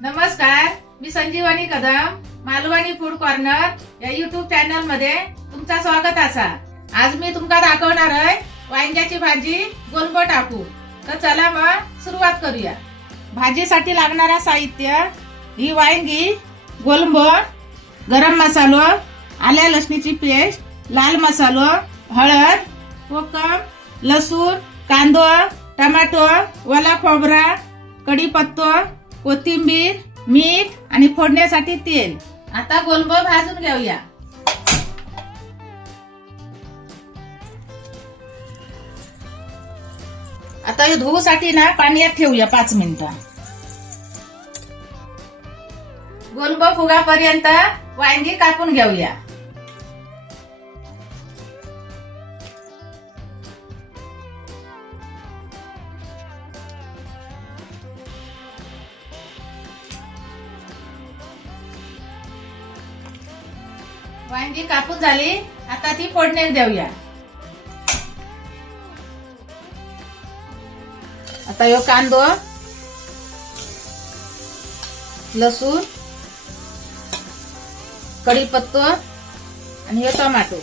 नमस्कार, मी संजीवनी Kadam, Malvani food corner या YouTube channel मध्ये तुमचा स्वागत असा। आज मी तुमका दाखवणार आहे वांग्याची भाजी गोलंब टाकून। तर चला मग सुरुवात करूया। भाजीसाठी लागणारा साहित्य ही वांगी, गोलंब, गरम मसालो, आल्या लसणीची पेस्ट, लाल मसालो, हळद, कोकम, लसूण, कांदो, टमाटो, ओला खोबरा, कढीपत्ता, कोथिंबीर, मीठ आणि फोडण्यासाठी तेल। आता गोलंब भाजून घेऊया। आता हे धुवूसाठी ना पाण्यात ठेवूया 5 मिनिटं। गोलंब फुगापर्यंत वांगी कापून घेऊया। वांगी कापून झाली, आता ती फोडण्यात देऊया। आता यो कांदो, लसूण, कढीपत्ता आणि हे टमाटो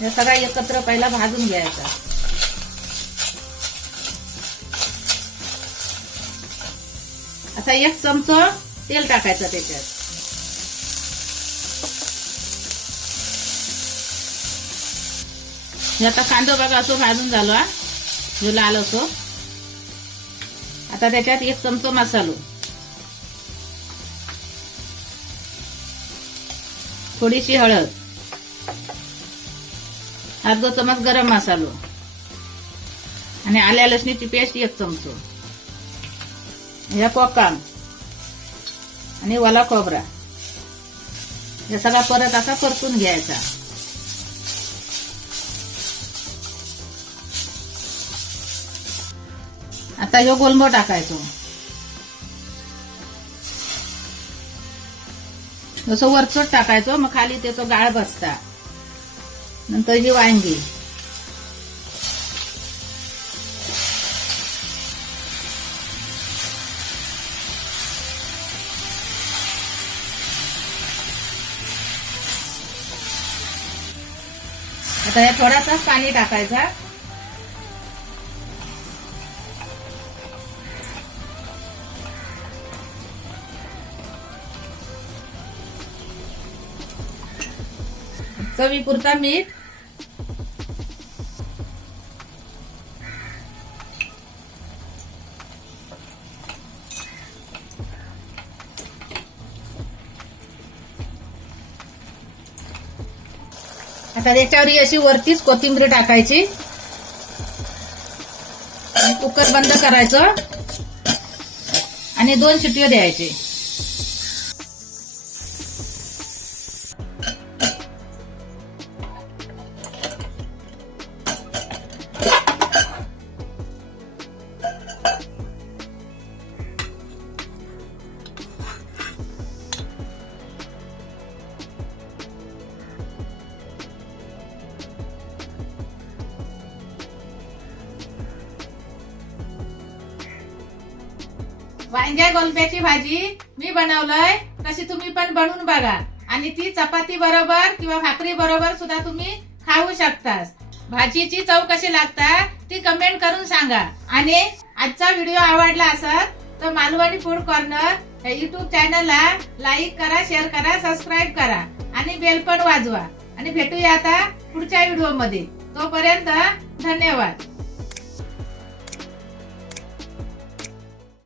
हे सगळं एकत्र पहिला भाजून घ्यायचा। आता 1 चमचा तेल टाकायचं त्याच्यात। हे आता कांदा बघा असं भाजून झाला, हे लाल असो। आता त्याच्यात 1 चमचा मसालो, थोडीशी हळद, अर्धा चमच गरम मसालो आणि आल्या लसणीची पेस्ट 1 चमचा, हे कोकम आणि ओला खोबरा हे सगळा परत असा परतून घ्यायचा। आता ह्यो गोलंब टाकायचो, जसं वरचोट टाकायचो, मग खाली त्याचा गाळ बसता। नंतर ही वांगी, आता हे थोडासा पाणी टाकायचा। चवीपुरता मीठ, आता त्याच्यावर अशी वरतीच कोथिंबीर टाकायची आणि कुकर बंद करायचं आणि 2 शिट्ट्या द्यायचे। वांग्या गोलंब्याची भाजी मी बनवलंय, तशी तुम्ही पण बनवून बघा आणि ती चपाती बरोबर किंवा भाकरी बरोबर सुद्धा तुम्ही खाऊ शकता। भाजीची चव कशी लागता ती कमेंट करून सांगा। आणि आजचा व्हिडिओ आवडला असेल तर मालवणी फूड कॉर्नर या युट्यूब चॅनलला लाईक करा, शेअर करा, सबस्क्राईब करा आणि बेल पण वाजवा। आणि भेटूया आता पुढच्या व्हिडिओ मध्ये। तोपर्यंत धन्यवाद।